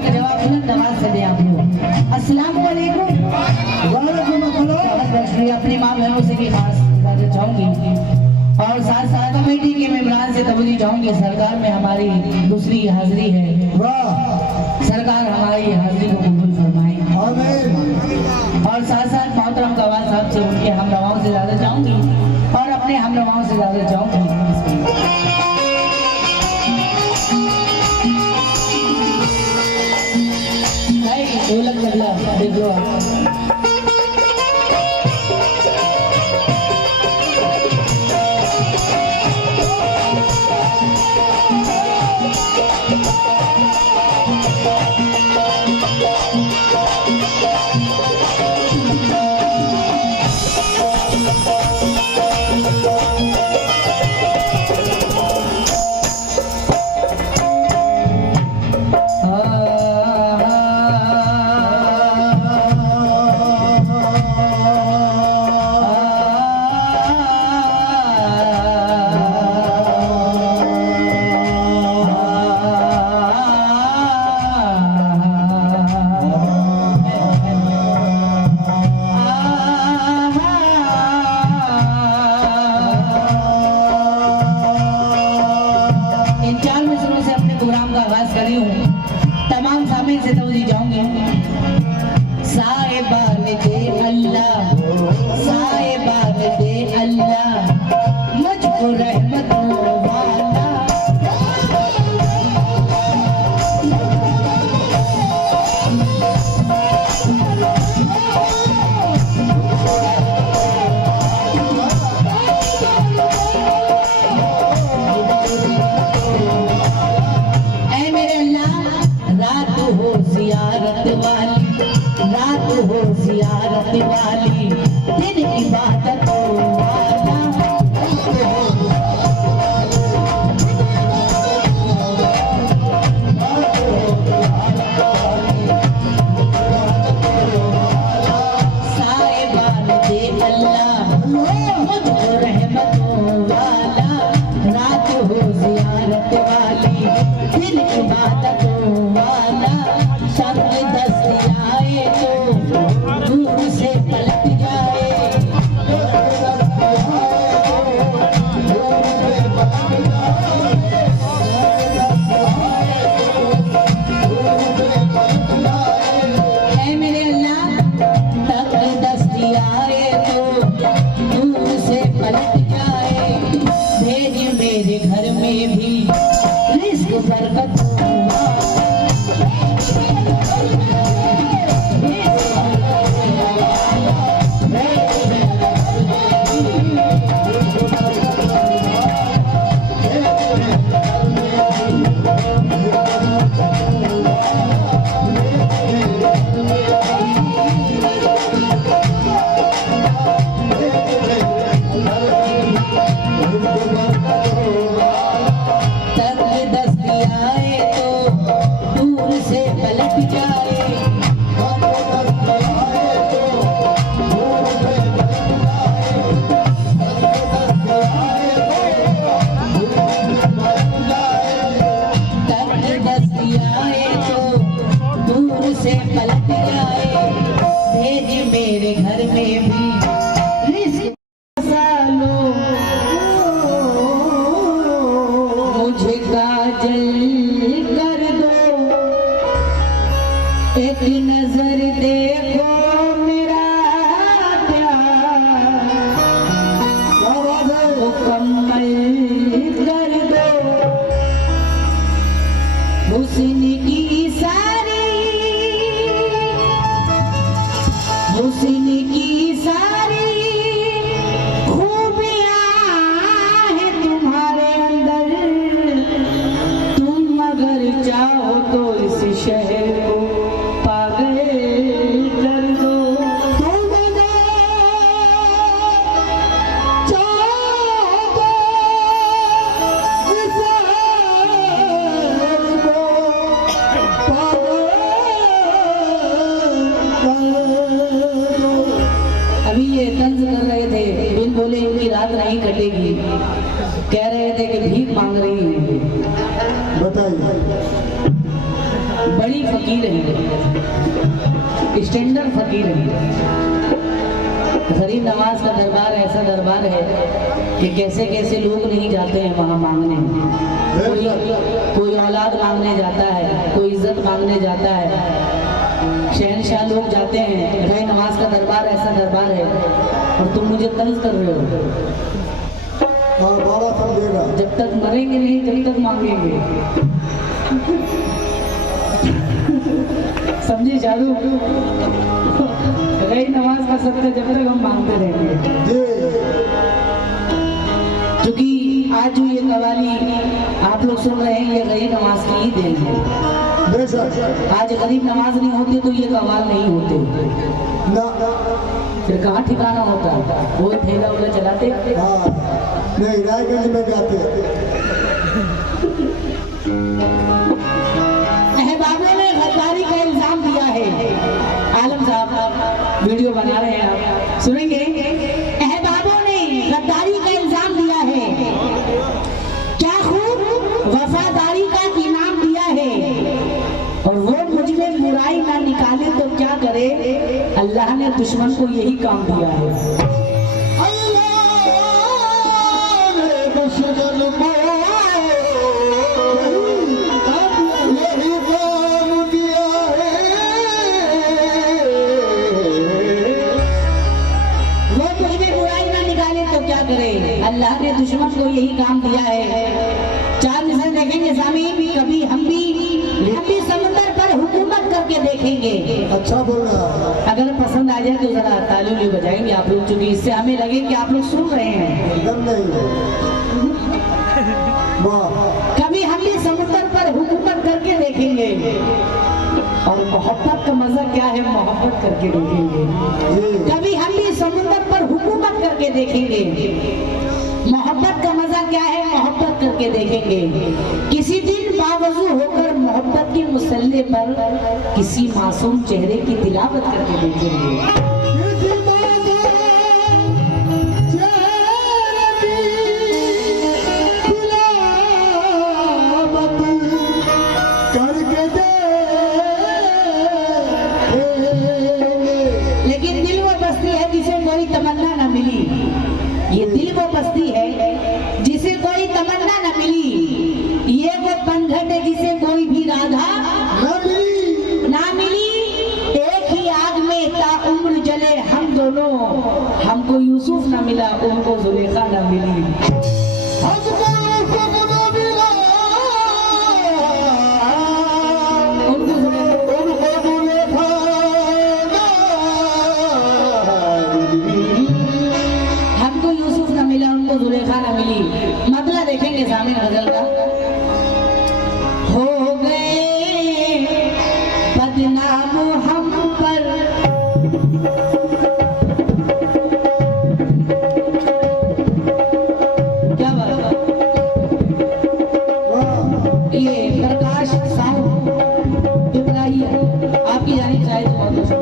सलाम का जवाब बुलंद आवाज से दे आप लोग। अस्सलाम वालेकुम। अपनी माँ बहनों से भी खास इजाजत चाहूंगी और साथ साथ कमेटी के मेंबरान से तवज्जो चाहूंगी। सरकार में हमारी दूसरी हाजिरी है, सरकार हमारी हाजिरी को कबूल फरमाए। और साथ साथ मोहतरम गवाह साहब से उनके हमरवाओं से ज्यादा चाहूंगी और अपने हमरवाओं से ज्यादा चाहूंगी। ढोलक तबला देख लो आप। तमाम सामीन से तवज्जो जाऊंगी। साहिबान दे अल्लाह, साहिबान दे अल्लाह, मुझको रहमतों वाला। रात हो ज़ियारत वाली, दिन इबादत वाला। साहिबान दे अल्लाह, मुझको रहमतों वाला। रात हो ज़ियारत वाली, दिन इबादत वाला। शब दस्त आए तो दूर से पलट जाए। ऐ मेरे अल्लाह, तक दस्ती आए तो दूर से पलट जाए। भेज मेरे घर में भी रिज़्क़ बरकत हुआ। से पलट जाए। भेज मेरे घर में भी रिज़्क़ सालो, मुझे काजल कर दो। एक नजर देखो मेरा प्यार, मुकम्मल कर दो। हुस्न की हुस्न की सारी खूबियां हैं तुम्हारे अंदर। तुम अगर चाहो तो इस शहर को पागल कर दो। तुम चाहो तो इस शहर को पागल अभी ये तंज कर रहे थे, बिन बोले इनकी रात नहीं कटेगी। कह रहे थे कि भीख मांग रही है। बताइए। बड़ी फकीर हैं, स्टैंडर्ड फकीर हैं। गरीब नवाज का दरबार ऐसा दरबार है कि कैसे कैसे लोग नहीं जाते हैं वहाँ मांगने। कोई औलाद मांगने जाता है, कोई इज्जत मांगने जाता है, शहनशाह लोग जाते हैं। गरीब नवाज का दरबार ऐसा दरबार है और तुम मुझे तंज कर रहे हो। जब तक मरेंगे नहीं जब तक मांगेंगे। समझे जादू? गरीब नवाज का सत्य जब तक हम मांगते रहेंगे। क्योंकि आज जो ये कवाली आप लोग सुन रहे हैं ये गरीब नवाज की ही देन है। आज गरीब नवाज नहीं होते तो ये कवाल नहीं होते ना। फिर कहाँ ठिकाना होता? वो ठेला उला चलाते नहीं, रायगंज में जाते। अहबाबों ने गद्दारी का इल्जाम दिया है। आलम साहब वीडियो बना रहे हैं, आप सुनेंगे। अहबाबों ने गद्दारी का इल्जाम दिया है, क्या खूब वफादारी का इनाम दिया है, और वो मुझ में बुराई ना निकाले तो क्या करे। अल्लाह ने दुश्मन को यही काम दिया है। अल्लाह ने दुश्मन को यही काम दिया है। चार मिसाल देखेंगे सामीन, कभी हम भी समुद्र पर हुकूमत करके देखेंगे। अच्छा बोल रहा है। अगर पसंद आ जाए तो जरा ताली बजाएंगे आप लोग, क्योंकि इससे हमें लगे कि आप लोग सुन रहे हैं। एकदम नहीं। कभी हम भी समुद्र पर हुकूमत करके देखेंगे, और मोहब्बत का मजा क्या है मोहब्बत करके देखेंगे। कभी हम भी समुद्र पर हुकूमत करके देखेंगे, मोहब्बत का मजा क्या है मोहब्बत करके देखेंगे। किसी दिन बावजू होकर मोहब्बत के मुसल्ले पर किसी मासूम चेहरे की तिलावत करके देखेंगे। लेकिन दिल वो बस्ती है जिसे कोई तमन्ना न मिली। ये दिल वो बस्ती है जिसे कोई तमन्ना न मिली। ये वो पनघट है जिसे कोई भी राधा ना मिली। एक ही आग में ताउम्र जले हम दोनों, हमको यूसुफ न मिला उनको जुलेखा न मिली। जुलेखा न मिली। मतलब देखेंगे सामने गजल का। हो गए बदनाम हम पर, क्या बात। ये प्रकाश साउंड इब्राहिम आपकी जानी चाहिए तो बहुत अच्छा।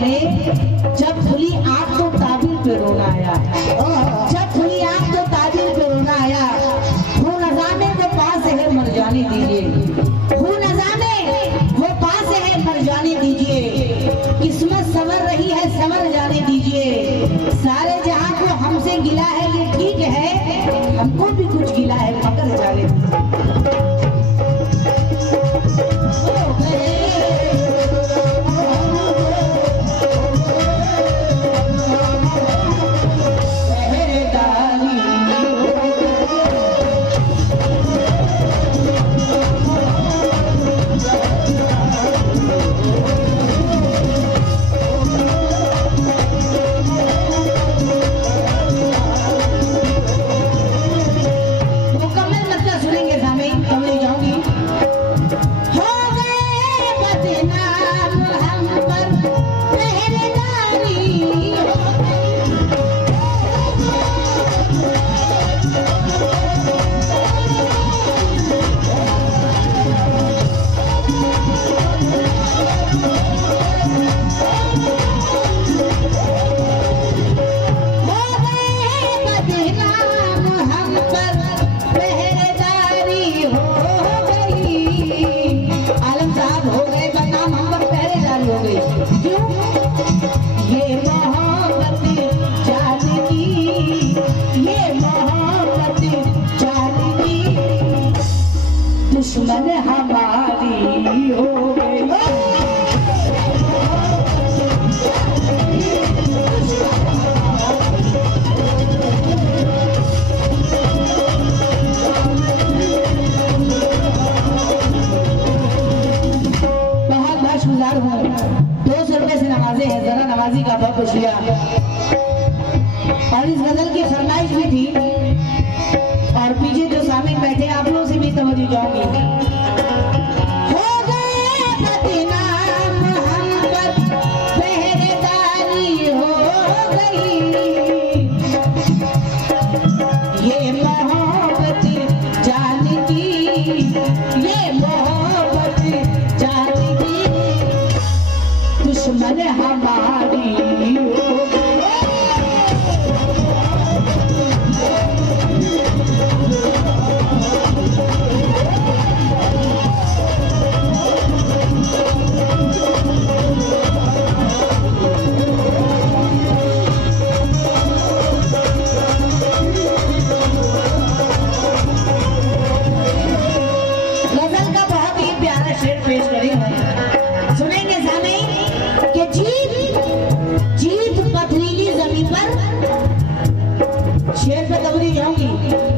हमें, जब खुली आंख तो ताबीर पे रोना आया, जब खुली आंख तो ताबीर पे रोना आया। वो न जाने वो पास है मर जाने दीजिए, वो न जाने वो पास है मर जाने दीजिए। किस्मत संवर रही है संवर जाने दीजिए। सारे जहां को हमसे गिला है ये ठीक है, हमको भी कुछ गिला है मगर जाने दीजिए। दुश्मन हमारी हो गई। बहुत शुक्रिया हूँ। 200 रुपए से नवाजे हैं, जरा नवाजी का बहुत शुक्रिया। और इस गजल की फरमाइश भी थी और पीछे जो सामने बैठे आप लोगों से भी समझ जाऊंगी। हो गए बदनाम हम पर पहरेदारी हो गई, ये मोहब्बत जान की, ये मोहब्बत जान की, दुश्मन हमारी हो गई। सुनेंगे सामने कि जीत पथरीली जमीन पर, शेर पे तबरी जाऊंगी,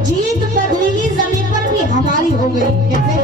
जीत पथरीली जमीन पर भी हमारी हो गई। कैसे?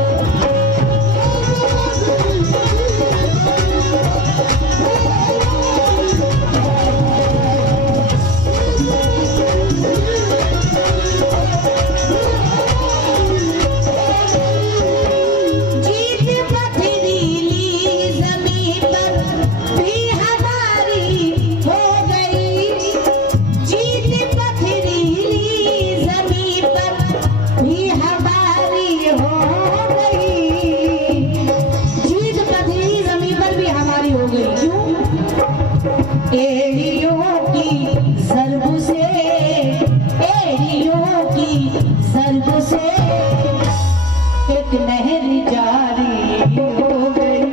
एड़ियों की ज़र्ब से, एड़ियों की ज़र्ब से एक नहर जारी हो गई।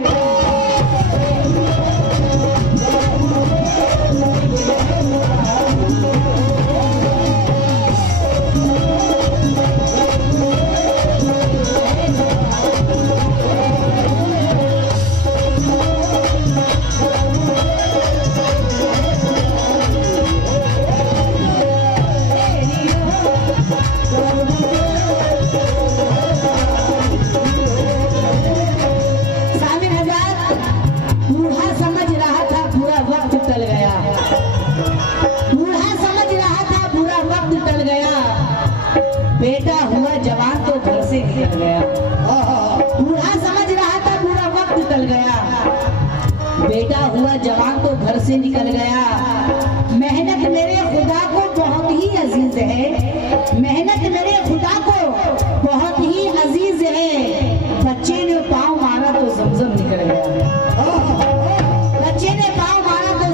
बूढ़ा समझ रहा था पूरा वक्त टल गया, बूढ़ा समझ रहा था पूरा वक्त टल गया, बेटा हुआ जवान तो घर से निकल गया। बूढ़ा समझ रहा था पूरा वक्त टल गया, बेटा हुआ जवान तो घर से निकल गया। मेहनत मेरे खुदा को बहुत ही अजीज है, मेहनत मेरे खुदा को बहुत ही अजीज है। बच्चे ने पाँव मारा तो जमजम निकल गया, बच्चे ने पाँव मारा तो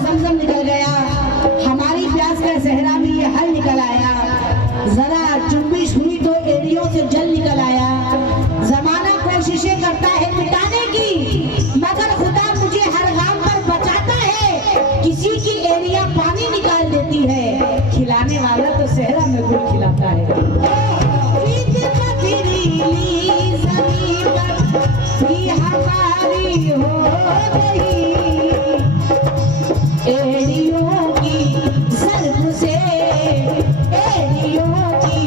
हो गई, एड़ियों की ज़र्ब से, एड़ियों की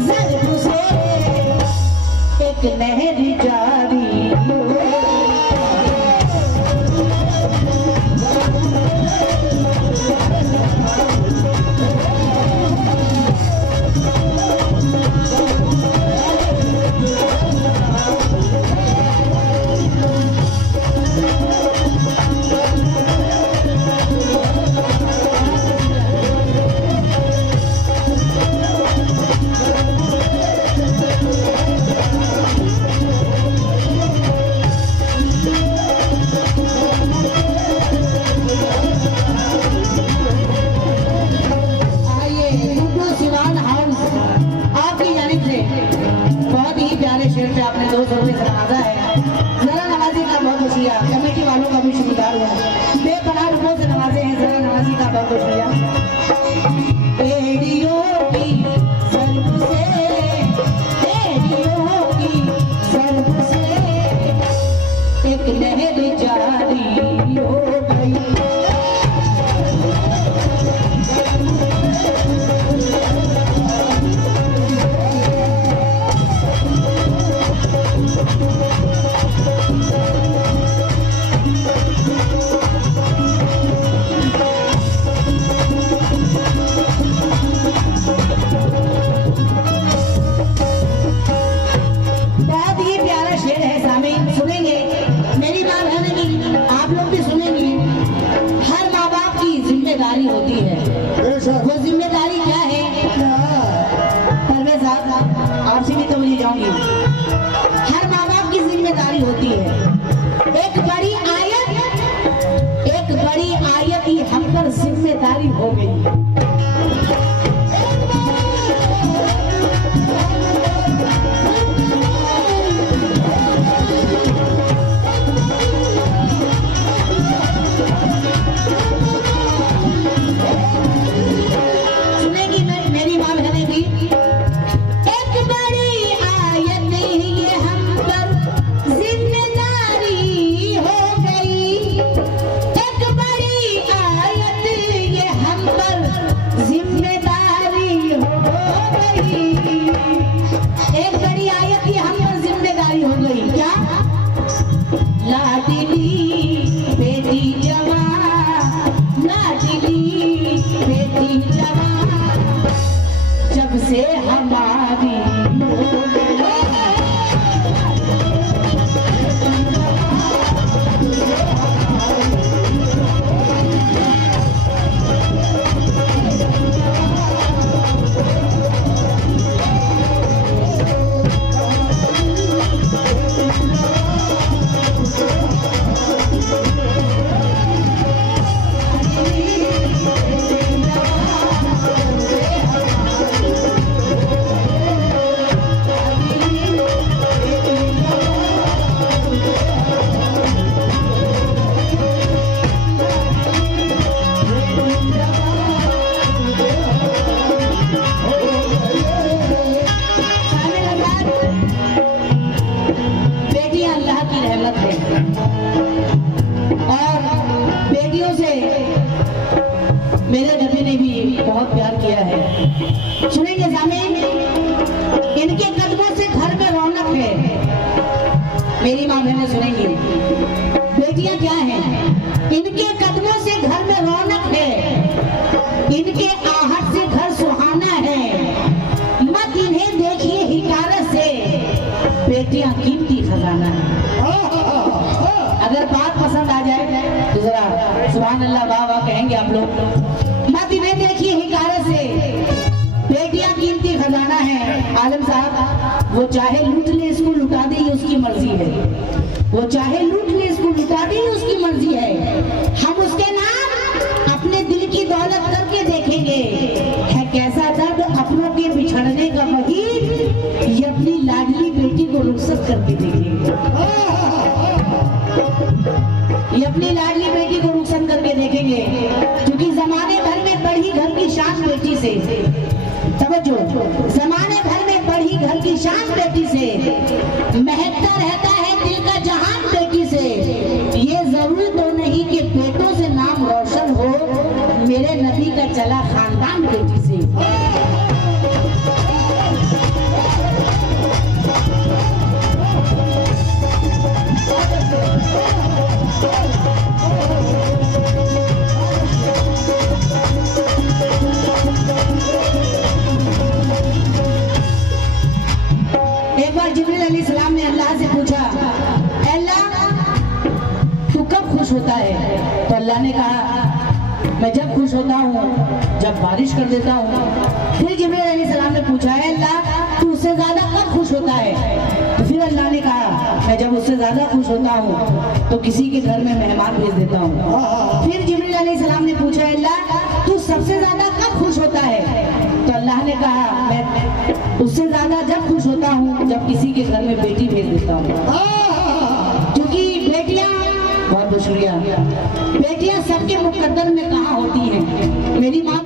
ज़र्ब से एक नहर जारी हो आपने 200 रुपये से नवाजा है। जरा नवाजी का बहुत शुक्रिया, कमेटी वालों का भी शुक्रगुजार हूँ। बेपनाह रुपयों से नवाजे हैं, जरा नवाजी का बहुत शुक्रिया। एड़ियों की ज़र्ब से, एड़ियों की ज़र्ब से एक नहर जारी हो गई। जिम्मेदारी होती है, वो जिम्मेदारी क्या है? परवेज साहब आपसे भी तो मुझे जाऊंगी। हर माँ बाप की जिम्मेदारी होती है। एक बड़ी आयत ही हम पर जिम्मेदारी हो गई। एक बड़ी आयत की हम पर जिम्मेदारी हो गई। क्या? लाडली बेटी जवान, लाडली बेटी जवान जब से हमारी हो गई। और बेटियों से मेरे नबी ने भी बहुत प्यार किया है। सुनेंगे ज़ामीन, इनके कदमों से घर में रौनक है। मेरी माँ बहनें सुनेंगी, बेटियां क्या हैं? इनके कदमों से घर में रौनक है, इनके आहट से घर सुहाना है। मत इन्हें देखिए हिकारत से, बेटियां कीमती खजाना है। अगर बात पसंद आ जाए तो जरा सुभान अल्लाह वाह वाह कहेंगे आप लोग। मत इन्हें देखिए हिकारत से, बेटियां कीमती खजाना है। आलम साहब, वो चाहे लूट ले इसको लुटा दे, ये उसकी मर्जी है। वो चाहे लूट ले इसको लुटा दे, ये उसकी मर्जी है। हम उसके नाम अपने दिल की दौलत करके देखेंगे। है कैसा दर्द अपनों के बिछड़ने का वही, ये अपनी लाडली बेटी को रुखसत करके देखेंगे। ये अपनी लाडली बेटी को रुखसत करके देखेंगे, क्योंकि जमाने भर में बढ़ी घर की शान बेटी से। तवज्जो, जमाने भर में बढ़ी घर की शान बेटी से, महकता रहता है दिल का जहान बेटी से। अलैहिस्सलाम ने अल्लाह से पूछा, अल्लाह तू कब खुश होता है? तो अल्लाह ने कहा, मैं जब खुश होता हूँ जब बारिश कर देता हूँ। फिर जिब्रील अलैहिस्सलाम ने पूछा, अल्लाह तू उससे ज्यादा कब खुश होता है? तो फिर अल्लाह ने कहा, मैं जब उससे ज्यादा खुश होता हूँ तो किसी के घर में मेहमान भेज देता हूँ। फिर जिब्रील अलैहिस्सलाम ने पूछा, अल्लाह तू सबसे ज्यादा कब खुश होता है? तो अल्लाह ने कहा, मैं उससे ज्यादा जब खुश होता हूँ जब किसी के घर में बेटी भेज देता हूँ। क्योंकि बेटियां, बहुत बहुत शुक्रिया, बेटियां सबके मुकद्दर में कहाँ होती हैं। मेरी माँ